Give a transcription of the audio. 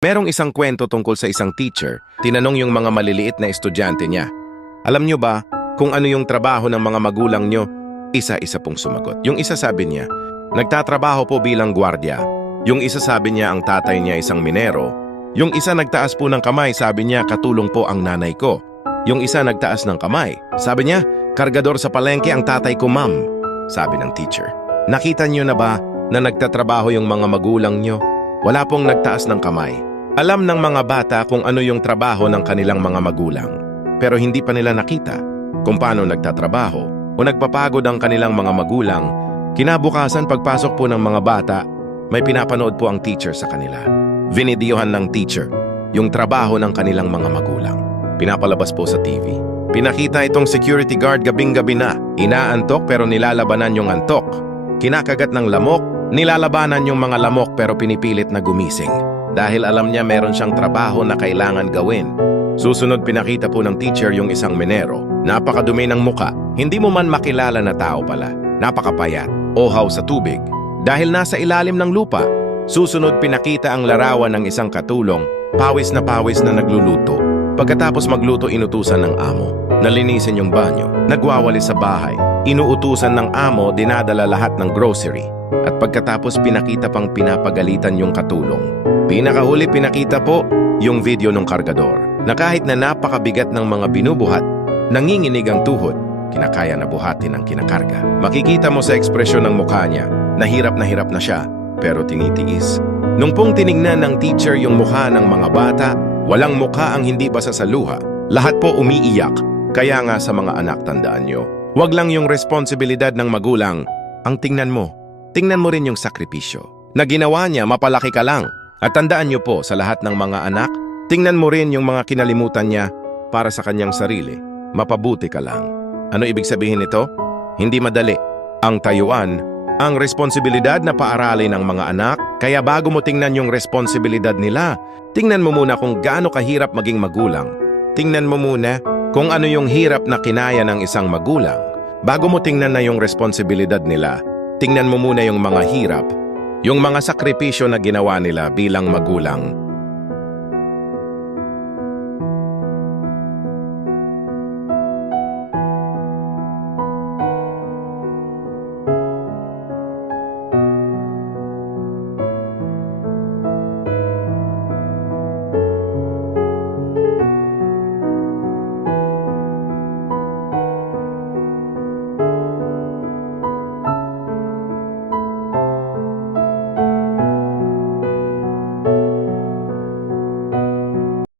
Merong isang kwento tungkol sa isang teacher, tinanong yung mga maliliit na estudyante niya. Alam niyo ba kung ano yung trabaho ng mga magulang niyo? Isa-isa pong sumagot. Yung isa sabi niya, nagtatrabaho po bilang gwardya. Yung isa sabi niya ang tatay niya isang minero. Yung isa nagtaas po ng kamay, sabi niya katulong po ang nanay ko. Yung isa nagtaas ng kamay, sabi niya, kargador sa palengke ang tatay ko ma'am, sabi ng teacher. Nakita niyo na ba na nagtatrabaho yung mga magulang niyo? Wala pong nagtaas ng kamay. Alam ng mga bata kung ano yung trabaho ng kanilang mga magulang, pero hindi pa nila nakita kung paano nagtatrabaho o nagpapagod ang kanilang mga magulang. Kinabukasan pagpasok po ng mga bata, may pinapanood po ang teacher sa kanila. Vinidyohan ng teacher yung trabaho ng kanilang mga magulang. Pinapalabas po sa TV. Pinakita itong security guard gabing-gabi na. Inaantok pero nilalabanan yung antok. Kinakagat ng lamok, nilalabanan yung mga lamok pero pinipilit na gumising. Dahil alam niya meron siyang trabaho na kailangan gawin. Susunod pinakita po ng teacher yung isang menero. Napakadumi ng muka. Hindi mo man makilala na tao pala. Napakapayat. Ohaw sa tubig. Dahil nasa ilalim ng lupa. Susunod pinakita ang larawan ng isang katulong. Pawis na pawis na nagluluto. Pagkatapos magluto inutusan ng amo. Nalinisin yung banyo. Nagwawali sa bahay. Inuutusan ng amo dinadala lahat ng grocery. At pagkatapos pinakita pang pinapagalitan yung katulong. Pinakahuli pinakita po yung video ng kargador na kahit na napakabigat ng mga binubuhat, nanginginig ang tuhod, kinakaya na buhatin ang kinakarga. Makikita mo sa ekspresyon ng mukha niya, nahirap na hirap na siya, pero tinitiis. Nung pong tinignan ng teacher yung mukha ng mga bata, walang mukha ang hindi basa sa luha. Lahat po umiiyak. Kaya nga sa mga anak tandaan nyo, wag lang yung responsibilidad ng magulang, ang tingnan mo. Tingnan mo rin yung sakripisyo. Na ginawa niya, mapalaki ka lang. At tandaan niyo po sa lahat ng mga anak, tingnan mo rin yung mga kinalimutan niya para sa kanyang sarili. Mapabuti ka lang. Ano ibig sabihin nito? Hindi madali. Ang tayuan, ang responsibilidad na paaralin ng mga anak, kaya bago mo tingnan yung responsibilidad nila, tingnan mo muna kung gaano kahirap maging magulang. Tingnan mo muna kung ano yung hirap na kinaya ng isang magulang. Bago mo tingnan na yung responsibilidad nila, tingnan mo muna yung mga hirap yung mga sakripisyo na ginawa nila bilang magulang